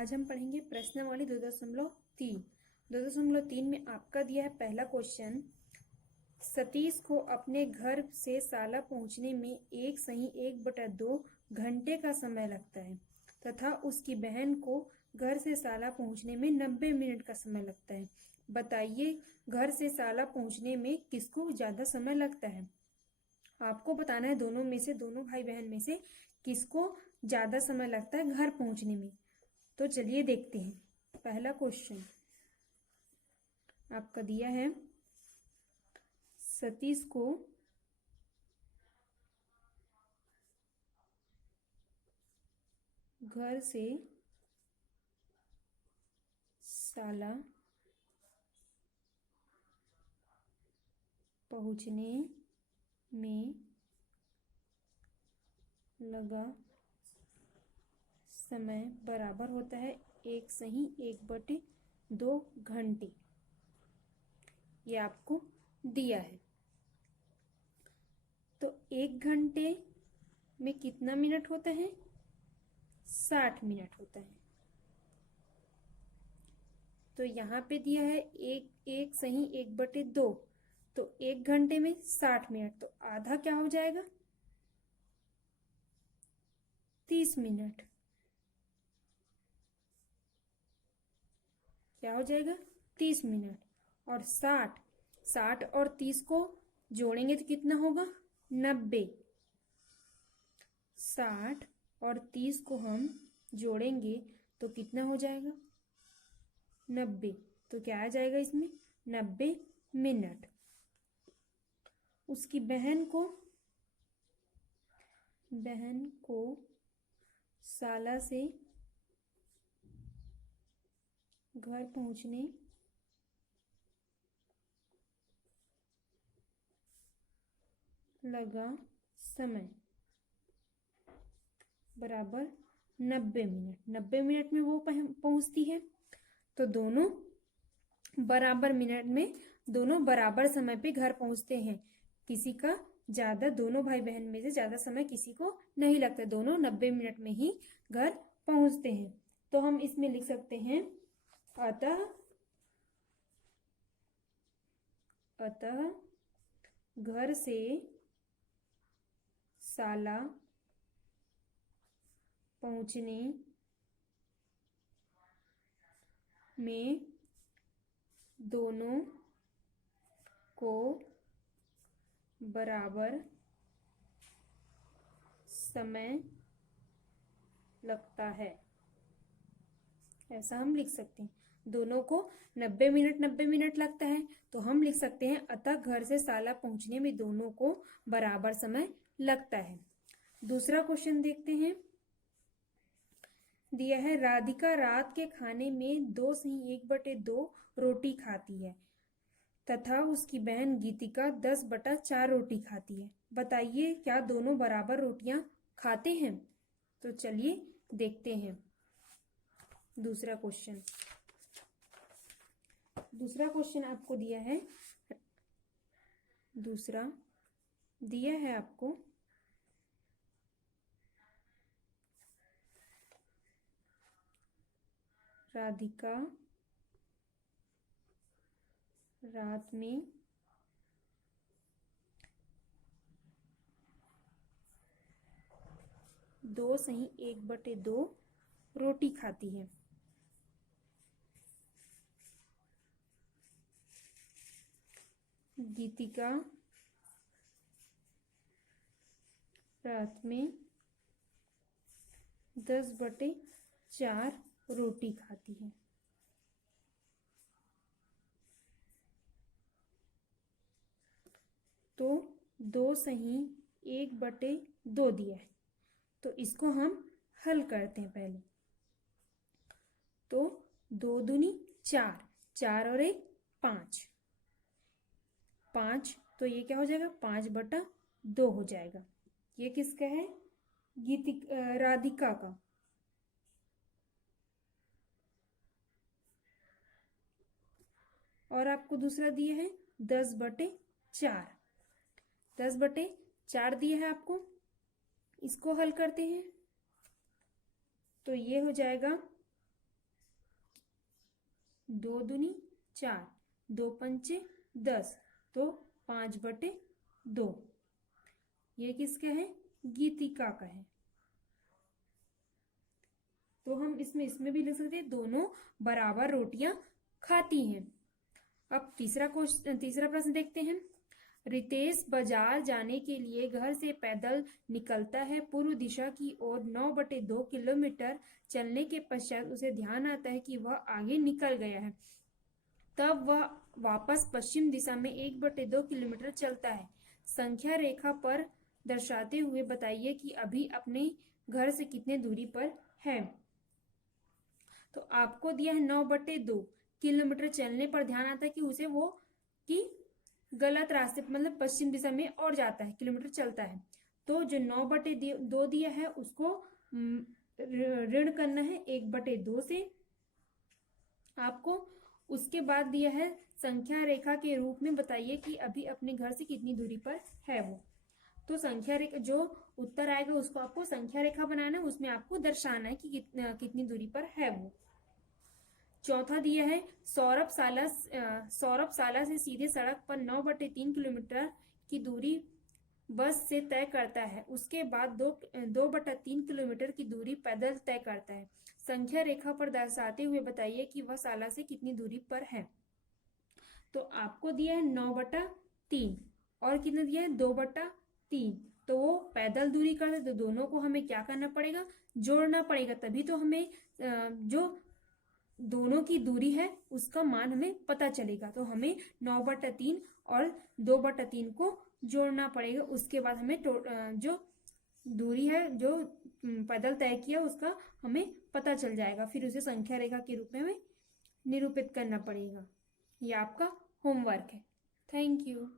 आज हम पढ़ेंगे प्रश्नावली 2.3। 2.3 में आपका दिया है पहला क्वेश्चन। सतीश को अपने घर से साला पहुंचने में 1+1/2 घंटे का समय लगता है तथा उसकी बहन को घर से साला पहुंचने में 90 मिनट का समय लगता है। बताइए घर से साला पहुंचने में किसको ज्यादा समय लगता है। आपको बताना है दोनों में से, दोनों भाई बहन में से किसको ज्यादा समय लगता है घर पहुंचने में। तो चलिए देखते हैं। पहला क्वेश्चन आपका दिया है, सतीश को घर से साला पहुंचने में लगा समय बराबर होता है 1+1/2 घंटे। ये आपको दिया है। तो 1 घंटे में कितना मिनट होता है? 60 मिनट होता है। तो यहाँ पे दिया है 1+1/2, तो 1 घंटे में 60 मिनट, तो आधा क्या हो जाएगा? 30 मिनट। क्या हो जाएगा? 30 मिनट। और 60 और 30 को जोड़ेंगे तो कितना होगा? 90। 60 और 30 को हम जोड़ेंगे तो कितना हो जाएगा? 90। तो क्या आ जाएगा इसमें? 90 मिनट। उसकी बहन को साला से घर पहुंचने लगा समय बराबर 90 मिनट। 90 मिनट में वो पहुंचती है, तो दोनों बराबर मिनट में, दोनों बराबर समय पे घर पहुंचते हैं। किसी का ज्यादा, दोनों भाई बहन में से ज्यादा समय किसी को नहीं लगता, दोनों 90 मिनट में ही घर पहुंचते हैं। तो हम इसमें लिख सकते हैं, अतः घर से साला पहुंचने में दोनों को बराबर समय लगता है। ऐसा हम लिख सकते हैं। दोनों को 90 मिनट लगता है, तो हम लिख सकते हैं अतः घर से साला पहुंचने में दोनों को बराबर समय लगता है। दूसरा क्वेश्चन देखते हैं। दिया है, राधिका रात के खाने में 2+1/2 रोटी खाती है तथा उसकी बहन गीतिका 10/4 रोटी खाती है। बताइए क्या दोनों बराबर रोटियां खाते हैं? तो चलिए देखते हैं दूसरा क्वेश्चन आपको दिया है। दूसरा दिया है आपको, राधिका रात में 2+1/2 रोटी खाती है। गीतिका रात में 10/4 रोटी खाती है। तो 2+1/2 दिया है, तो इसको हम हल करते हैं पहले। तो 2 दूनी 4, 4 और 1 5, 5, तो ये क्या हो जाएगा? 5/2 हो जाएगा। ये किसका है? राधिका का। और आपको दूसरा दिया है 10/4, 10/4 दिया है आपको। इसको हल करते हैं तो ये हो जाएगा 2 दूनी 4, 2 पंचे 10, तो 5/2। ये किसका है? गीतिका का है। तो हम इसमें भी लिख सकते हैं दोनों बराबर रोटियां खाती हैं। अब तीसरा प्रश्न देखते हैं। रितेश बाजार जाने के लिए घर से पैदल निकलता है। पूर्व दिशा की ओर 9/2 किलोमीटर चलने के पश्चात उसे ध्यान आता है कि वह आगे निकल गया है। तब वह वापस पश्चिम दिशा में 1/2 किलोमीटर चलता है। संख्या रेखा पर दर्शाते हुए बताइए कि अभी अपने घर से कितने दूरी पर है। तो आपको दिया है 9/2 किलोमीटर चलने पर ध्यान आता है कि उसे वो कि गलत रास्ते मतलब पश्चिम दिशा में और जाता है, किलोमीटर चलता है। तो जो 9/2 दिया है उसको ऋण करना है 1/2 से आपको। उसके बाद दिया है संख्या रेखा के रूप में बताइए कि अभी अपने घर से कितनी दूरी पर है वो। तो संख्या रेखा जो उत्तर आएगा उसको आपको संख्या रेखा बनाना है, उसमें आपको दर्शाना है कि कितनी दूरी पर है वो। चौथा दिया है सौरभ साला से सीधे सड़क पर 9/3 किलोमीटर की दूरी बस से तय करता है। उसके बाद 2/3 किलोमीटर की दूरी पैदल तय करता है। संख्या रेखा पर दर्शाते हुए बताइए कि वह साला से कितनी दूरी पर है। तो आपको दिया है 9/3 और कितना दिया है 2/3। तो वो पैदल दूरी करते तो दोनों को हमें क्या करना पड़ेगा? जोड़ना पड़ेगा, तभी तो हमें जो दोनों की दूरी है उसका मान हमें पता चलेगा। तो हमें 9/3 और 2/3 को जोड़ना पड़ेगा। उसके बाद हमें जो दूरी है जो पैदल तय किया उसका हमें पता चल जाएगा। फिर उसे संख्या रेखा के रूप में हमें निरूपित करना पड़ेगा। ये आपका होमवर्क है। Thank you.